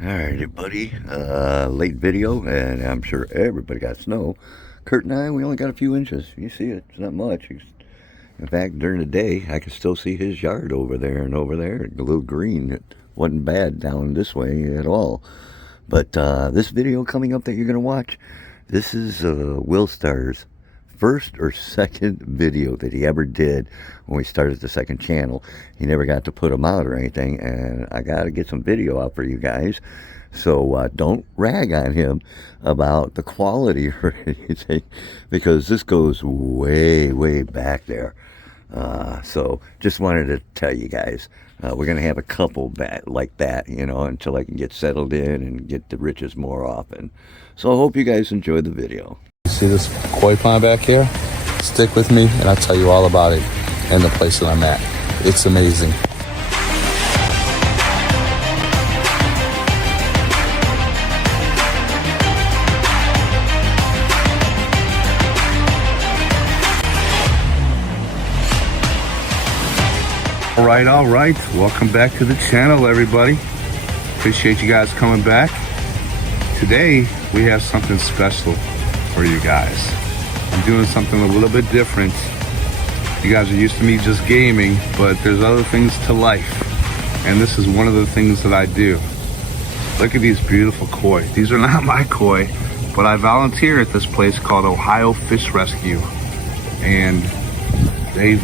Alrighty, buddy. Late video, and I'm sure everybody got snow. Kurt and I, we only got a few inches. You see it. It's not much. In fact, during the day, I could still see his yard over there and over there. A little green. It wasn't bad down this way at all. But this video coming up that you're going to watch, this is Will Star's first or second video that he ever did when we started the second channel. He never got to put them out or anything, and I got to get some video out for you guys. So don't rag on him about the quality or anything, because this goes way, way back there. So just wanted to tell you guys, we're going to have a couple back like that, you know, until I can get settled in and get the riches more often. So I hope you guys enjoy the video. See this koi pond back here? Stick with me and I'll tell you all about it and the place that I'm at. It's amazing. All right. Welcome back to the channel, everybody. Appreciate you guys coming back. Today, we have something special for you guys. I'm doing something a little bit different. You guys are used to me just gaming, but there's other things to life, and this is one of the things that I do. Look at these beautiful koi. These are not my koi, but I volunteer at this place called Ohio Fish Rescue, and they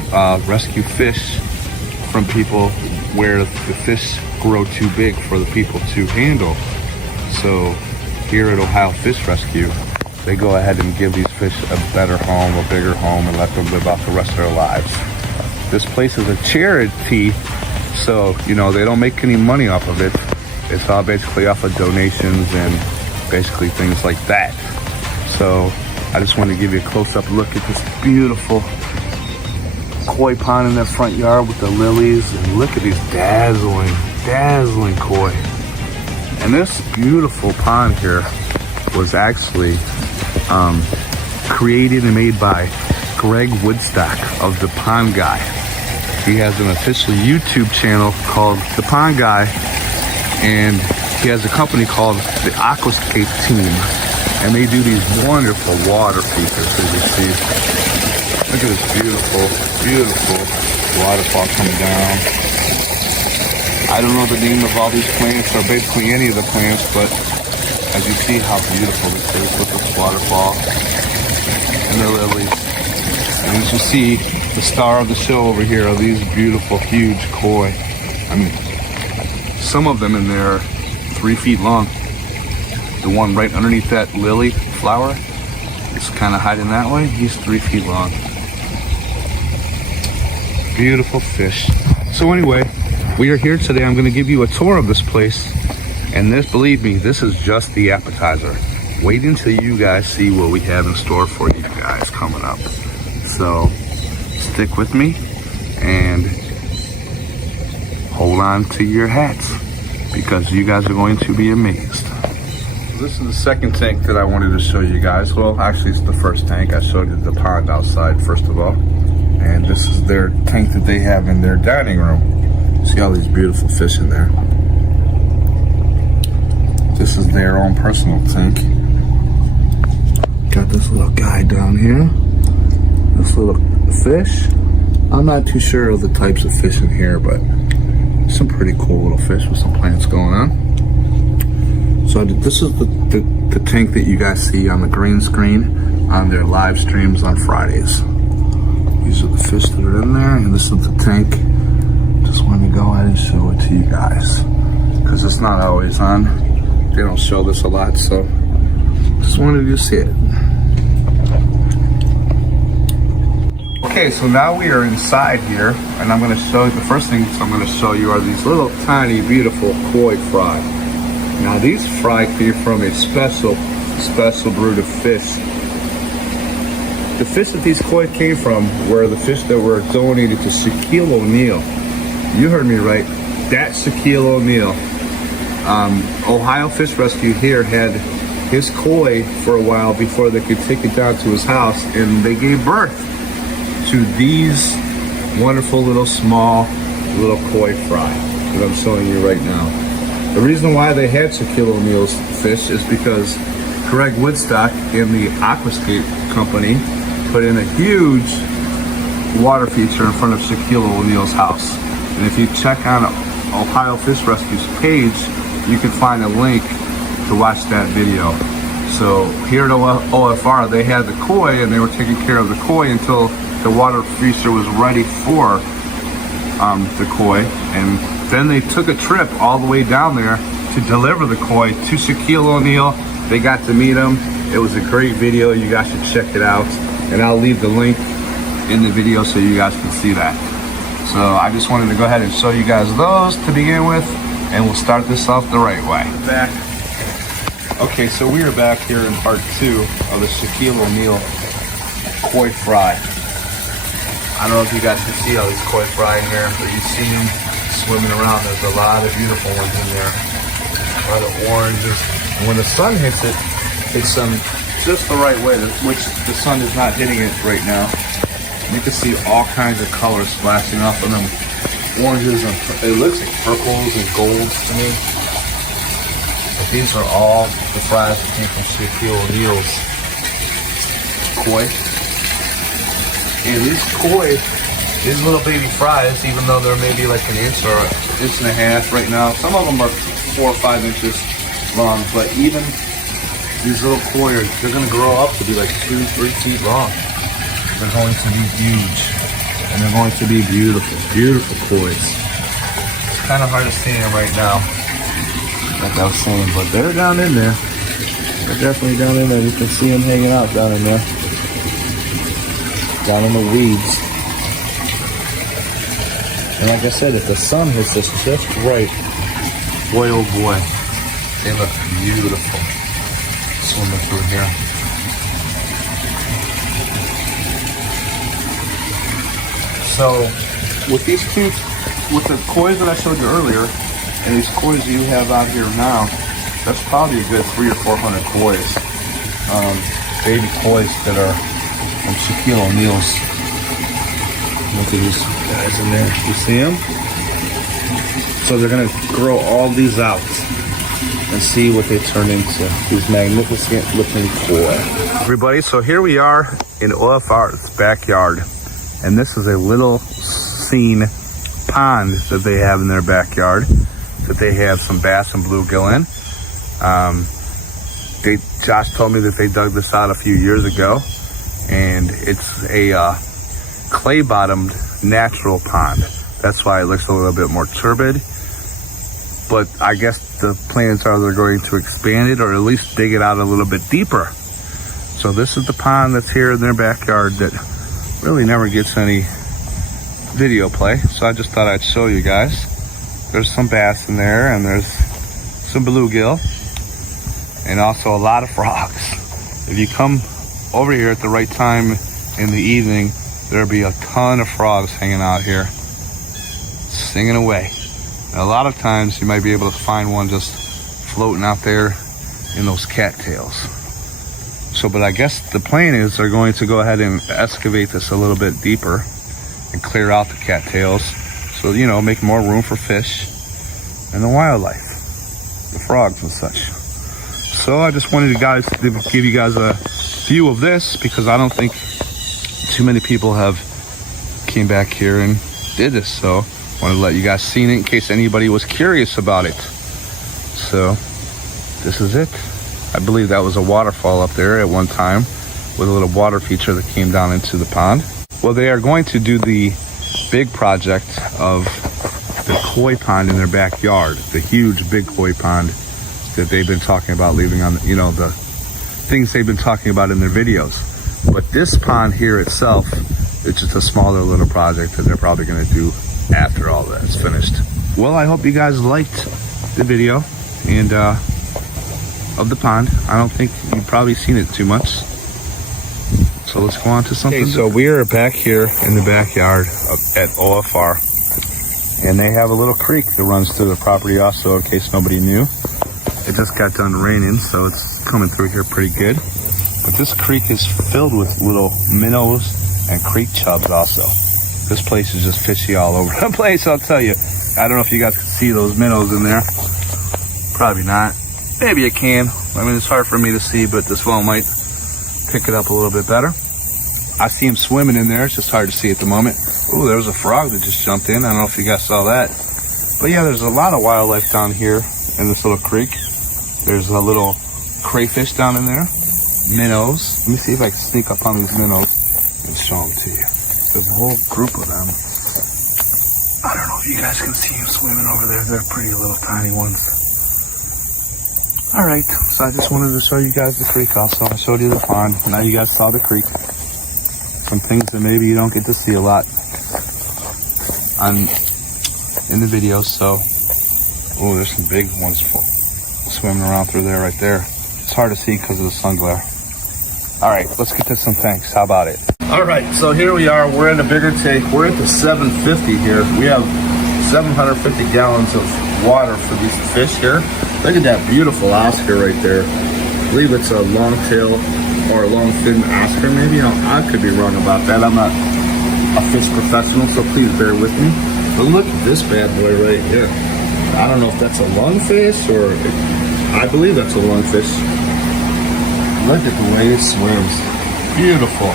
rescue fish from people where the fish grow too big for the people to handle. So here at Ohio Fish Rescue, they go ahead and give these fish a better home, a bigger home, and let them live out the rest of their lives. This place is a charity, so, you know, they don't make any money off of it. It's all basically off of donations and basically things like that. So I just want to give you a close-up look at this beautiful koi pond in that front yard with the lilies, and look at these dazzling koi. And this beautiful pond here was actually created and made by Greg Woodstock of The Pond Guy. He has an official YouTube channel called The Pond Guy, and he has a company called the Aquascape team, and they do these wonderful water features, as you see. Look at this beautiful waterfall coming down. I don't know the name of all these plants, or basically any of the plants, but as you see how beautiful this is with this waterfall and the lilies. And as you see, the star of the show over here are these beautiful, huge koi. I mean, some of them in there are 3 feet long. The one right underneath that lily flower is kind of hiding that way. He's 3 feet long. Beautiful fish. So anyway, we are here today. I'm going to give you a tour of this place. And this, believe me, this is just the appetizer. Wait until you guys see what we have in store for you guys coming up. So stick with me and hold on to your hats, because you guys are going to be amazed. This is the second tank that I wanted to show you guys. Well, actually it's the first tank. I showed you the pond outside first of all. And this is their tank that they have in their dining room. See all these beautiful fish in there. This is their own personal tank. Got this little guy down here. This little fish. I'm not too sure of the types of fish in here, but some pretty cool little fish with some plants going on. So this is the tank that you guys see on the green screen on their live streams on Fridays. These are the fish that are in there, and this is the tank. Just wanted to go ahead and show it to you guys, because it's not always on. They don't show this a lot, so just wanted you to see it. Okay, so now we are inside here, and I'm going to show you, the first things I'm going to show you are these little tiny beautiful koi fry. Now these fry came from a special brood of fish. The fish that these koi came from were the fish that were donated to Shaquille O'Neal. You heard me right, that's Shaquille O'Neal. Ohio Fish Rescue here had his koi for a while before they could take it down to his house, and they gave birth to these wonderful little small little koi fry that I'm showing you right now. The reason why they had Shaquille O'Neal's fish is because Greg Woodstock in the Aquascape company put in a huge water feature in front of Shaquille O'Neal's house. And if you check on Ohio Fish Rescue's page, you can find a link to watch that video. So here at OFR, they had the koi and they were taking care of the koi until the water feature was ready for the koi. And then they took a trip all the way down there to deliver the koi to Shaquille O'Neal. They got to meet him. It was a great video. You guys should check it out. And I'll leave the link in the video so you guys can see that. So I just wanted to go ahead and show you guys those to begin with, and we'll start this off the right way. Back. Okay, so we are back here in part 2 of the Shaquille O'Neal koi fry. I don't know if you guys can see all these koi fry in here, but you see them swimming around. There's a lot of beautiful ones in there. A lot of oranges. And when the sun hits it, it's just the right way, which the sun is not hitting it right now. You can see all kinds of colors splashing off of them. Oranges, and it looks like purples and golds to me. But these are all the fries that came from Shaquille O'Neal's koi. And these koi, these little baby fries, even though they're maybe like an inch or an inch and a half right now, some of them are 4 or 5 inches long, but even these little koi, they're gonna grow up to be like 2-3 feet long. They're going to be huge, and they're going to be beautiful, beautiful koi. It's kind of hard to see them right now, like I was saying, but they're down in there. They're definitely down in there. You can see them hanging out down in there, down in the weeds. And like I said, if the sun hits this just right, boy oh boy, they look beautiful swimming through here. So with these two, with the koi that I showed you earlier, and these koi that you have out here now, that's probably a good 300 or 400 koi. Baby koi that are from Shaquille O'Neal's. Look at these guys in there. You see them? So they're gonna grow all these out and see what they turn into. These magnificent looking koi. Everybody, so here we are in OFR's backyard. And this is a little scene pond that they have in their backyard that they have some bass and bluegill in. Josh told me that they dug this out a few years ago, and it's a clay-bottomed natural pond. That's why it looks a little bit more turbid. But I guess the plans are they're going to expand it or at least dig it out a little bit deeper. So this is the pond that's here in their backyard that really never gets any video play, so I just thought I'd show you guys. There's some bass in there, and there's some bluegill, and also a lot of frogs. If you come over here at the right time in the evening, there'll be a ton of frogs hanging out here, singing away. And a lot of times you might be able to find one just floating out there in those cattails. So, but I guess the plan is they're going to go ahead and excavate this a little bit deeper and clear out the cattails. So, you know, make more room for fish and the wildlife, the frogs and such. So I just wanted to give you guys a view of this because I don't think too many people have came back here and did this. So I wanted to let you guys see it in case anybody was curious about it. So this is it. I believe that was a waterfall up there at one time with a little water feature that came down into the pond. Well, they are going to do the big project of the koi pond in their backyard, the huge big koi pond that they've been talking about leaving on, you know, the things they've been talking about in their videos. But this pond here itself is just a smaller little project that they're probably going to do after all that's finished. Well, I hope you guys liked the video and of the pond. I don't think you've probably seen it too much. So let's go on to something. Okay, so we are back here in the backyard at OFR, and they have a little creek that runs through the property also, in case nobody knew. It just got done raining, so it's coming through here pretty good. But this creek is filled with little minnows and creek chubs also. This place is just fishy all over the place, I'll tell you. I don't know if you guys can see those minnows in there. Probably not. Maybe it can. I mean, it's hard for me to see, but this phone might pick it up a little bit better. I see him swimming in there. It's just hard to see at the moment. Oh, there was a frog that just jumped in. I don't know if you guys saw that. But yeah, there's a lot of wildlife down here in this little creek. There's a little crayfish down in there. Minnows. Let me see if I can sneak up on these minnows and show them to you. There's a whole group of them. I don't know if you guys can see them swimming over there. They're pretty little tiny ones. All right, so I just wanted to show you guys the creek also. I showed you the pond. Now you guys saw the creek. Some things that maybe you don't get to see a lot in the videos. So, oh, there's some big ones swimming around through there right there. It's hard to see because of the sun glare. All right, let's get to some tanks. How about it? All right, so here we are. We're in a bigger tank. We're at the 750 here. We have 750 gallons of water for these fish here. Look at that beautiful Oscar right there. I believe it's a long tail or a long fin Oscar maybe. I could be wrong about that. I'm not a fish professional, so please bear with me. But look at this bad boy right here. I don't know if that's a lungfish or I believe that's a lungfish. Look at the way it swims. Beautiful.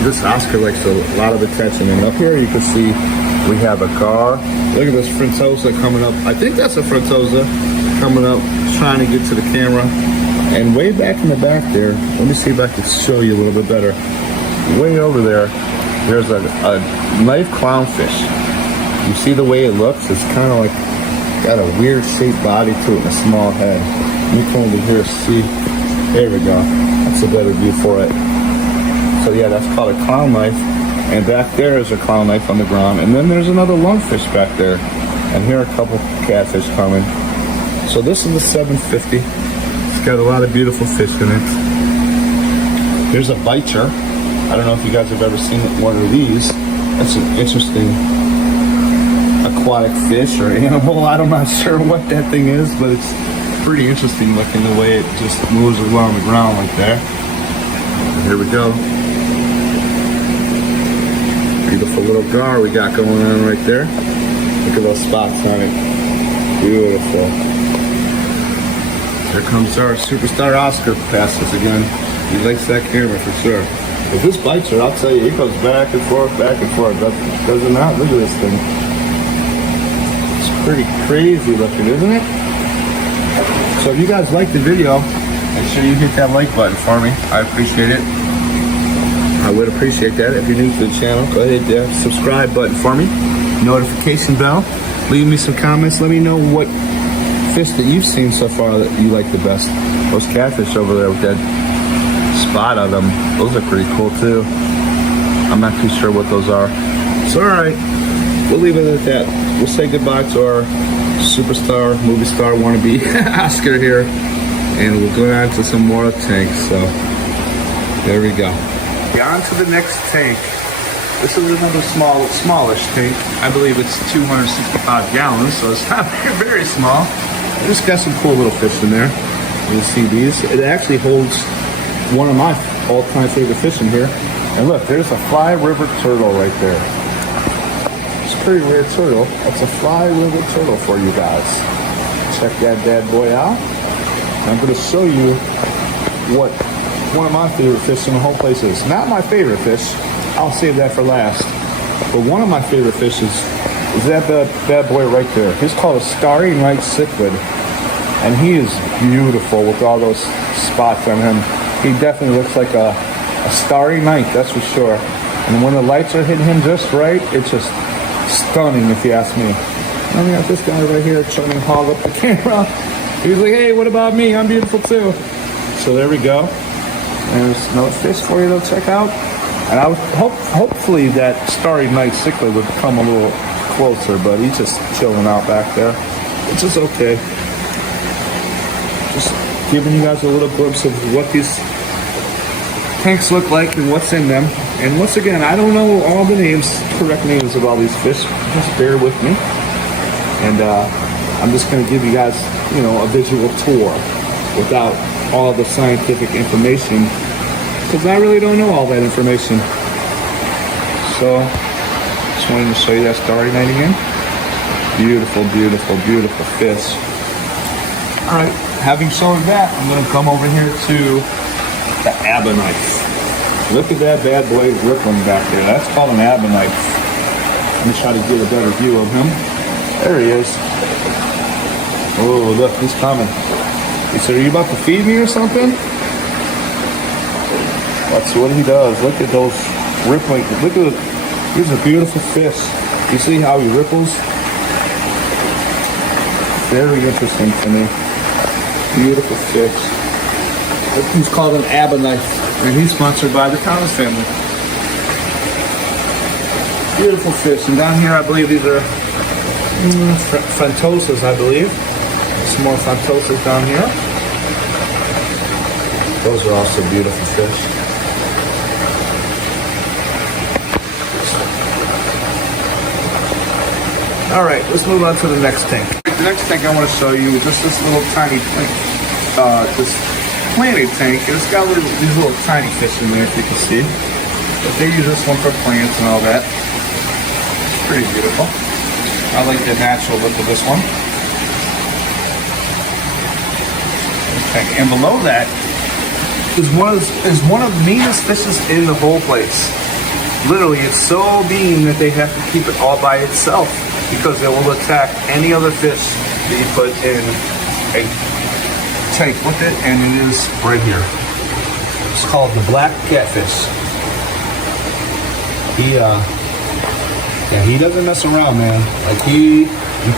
This Oscar likes a lot of attention. And up here you can see we have a gar. Look at this frontosa coming up. I think that's a frontosa coming up, trying to get to the camera. And way back in the back there, let me see if I can show you a little bit better. Way over there, there's a knife clownfish. You see the way it looks? It's kind of like got a weird shaped body to it and a small head. Let me come over here to see. There we go. That's a better view for it. So yeah, that's called a clown knife. And back there is a clown knife on the ground. And then there's another lungfish back there. And here are a couple catfish coming. So this is the 750. It's got a lot of beautiful fish in it. There's a bicher. I don't know if you guys have ever seen one of these. That's an interesting aquatic fish or animal. I'm not sure what that thing is, but it's pretty interesting looking the way it just moves along the ground like that. Here we go. Beautiful little gar we got going on right there. Look at those spots on it. Beautiful. There comes our superstar Oscar past us again. He likes that camera for sure. If this bites her, I'll tell you, it goes back and forth, does it not? Look at this thing. It's pretty crazy looking, isn't it? So if you guys like the video, make sure you hit that like button for me. I appreciate it. I would appreciate that. If you're new to the channel, go ahead and hit the subscribe button for me. Notification bell. Leave me some comments. Let me know what fish that you've seen so far that you like the best. Those catfish over there with that spot on them, those are pretty cool too. I'm not too sure what those are. So alright, we'll leave it at that. We'll say goodbye to our superstar, movie star wannabe Oscar here, and we'll go on to some more tanks. So there we go. On to the next tank. This is another smallish tank. I believe it's 265 gallons, so it's not very small. I just got some cool little fish in there. You see these? It actually holds one of my all-time favorite fish in here. And look, there's a fly river turtle right there. It's a pretty rare turtle. That's a fly river turtle for you guys. Check that bad boy out. I'm going to show you what one of my favorite fish in the whole place is. Not my favorite fish. I'll save that for last. But one of my favorite fish is that bad boy right there. He's called a starry night cichlid. And he is beautiful with all those spots on him. He definitely looks like a starry night, that's for sure. And when the lights are hitting him just right, it's just stunning if you ask me. And we got this guy right here trying to hog up the camera. He's like, hey, what about me? I'm beautiful too. So there we go. There's another fish for you to check out. And I was hopefully that starry night cichlid would come a little closer, but he's just chilling out back there, which is okay. Just giving you guys a little glimpse of what these tanks look like and what's in them. And once again, I don't know all the correct names of all these fish. Just bear with me. And I'm just going to give you guys, a visual tour without all the scientific information, because I really don't know all that information. So, just wanted to show you that starry night again. Beautiful, beautiful, beautiful fish. All right, having shown that, I'm gonna come over here to the abenite. Look at that bad boy rippling back there. That's called an abenite. Let me try to get a better view of him. There he is. Oh, look, he's coming. He said, are you about to feed me or something? That's what he does. Look at those rippling. Look at, these are beautiful fish. You see how he ripples? Very interesting to me. Beautiful fish. He's called an abenite, and he's sponsored by the Thomas family. Beautiful fish. And down here, I believe these are frantosas, I believe. Some more frantosas down here. Those are also beautiful fish. All right, let's move on to the next tank. The next tank I want to show you is just this little tiny tank. This planted tank. It's got these little tiny fish in there, if you can see. But they use this one for plants and all that. It's pretty beautiful. I like the natural look of this one. And below that is one of the meanest fishes in the whole place. Literally, it's so mean that they have to keep it all by itself because it will attack any other fish that you put in a tank with it, and it is right here. It's called the black catfish. He doesn't mess around, man. Like you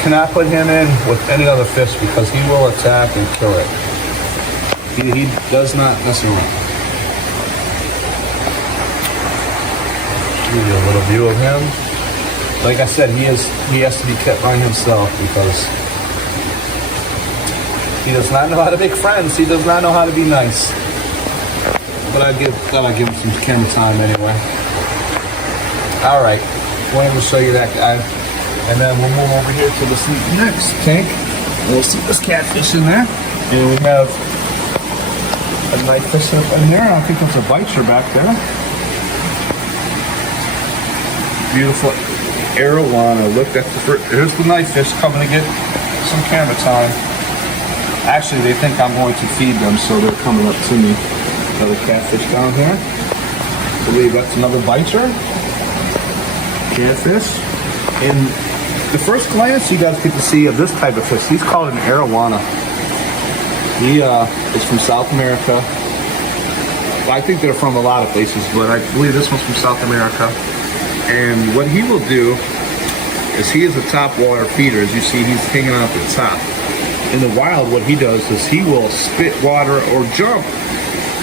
cannot put him in with any other fish because he will attack and kill it. He does not mess around. Give you a little view of him. Like I said, he has to be kept by himself because he does not know how to make friends. He does not know how to be nice. But I'd give him some camera time anyway. All right, wanted to show you that guy, and then we'll move over here to this next tank. We'll see this catfish in there, and we have a knife fish up in there. I think that's a bicher back there. Beautiful arowana. Look, here's the knife fish coming to get some camera time. Actually, they think I'm going to feed them, so they're coming up to me. Another catfish down here. I believe that's another bicher. Catfish. In the first glance, you guys get to see of this type of fish. He's called an arowana. He is from South America. Well, I think they're from a lot of places, but I believe this one's from South America. And what he will do is he is a top water feeder. As you see, he's hanging out the top. In the wild, what he does is he will spit water or jump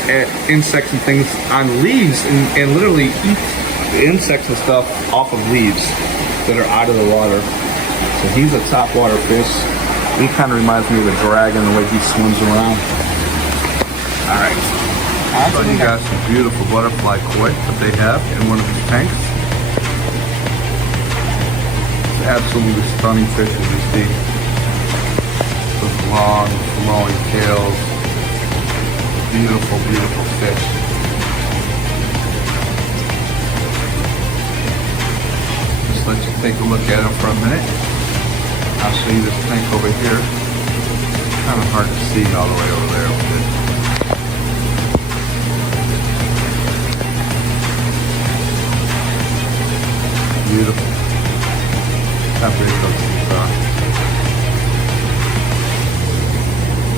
at insects and things on leaves and literally eat the insects and stuff off of leaves that are out of the water. So he's a top water fish. He kind of reminds me of a dragon, the way he swims around. All right. I'll show you guys some beautiful butterfly koi that they have in one of these tanks. It's absolutely stunning fish, as you see. Those long, flowing tails. Beautiful, beautiful fish. Just let you take a look at them for a minute. I'll show you this tank over here. Kind of hard to see all the way over there with it. Beautiful. How big those things are.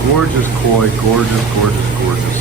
Gorgeous koi, gorgeous, gorgeous, gorgeous.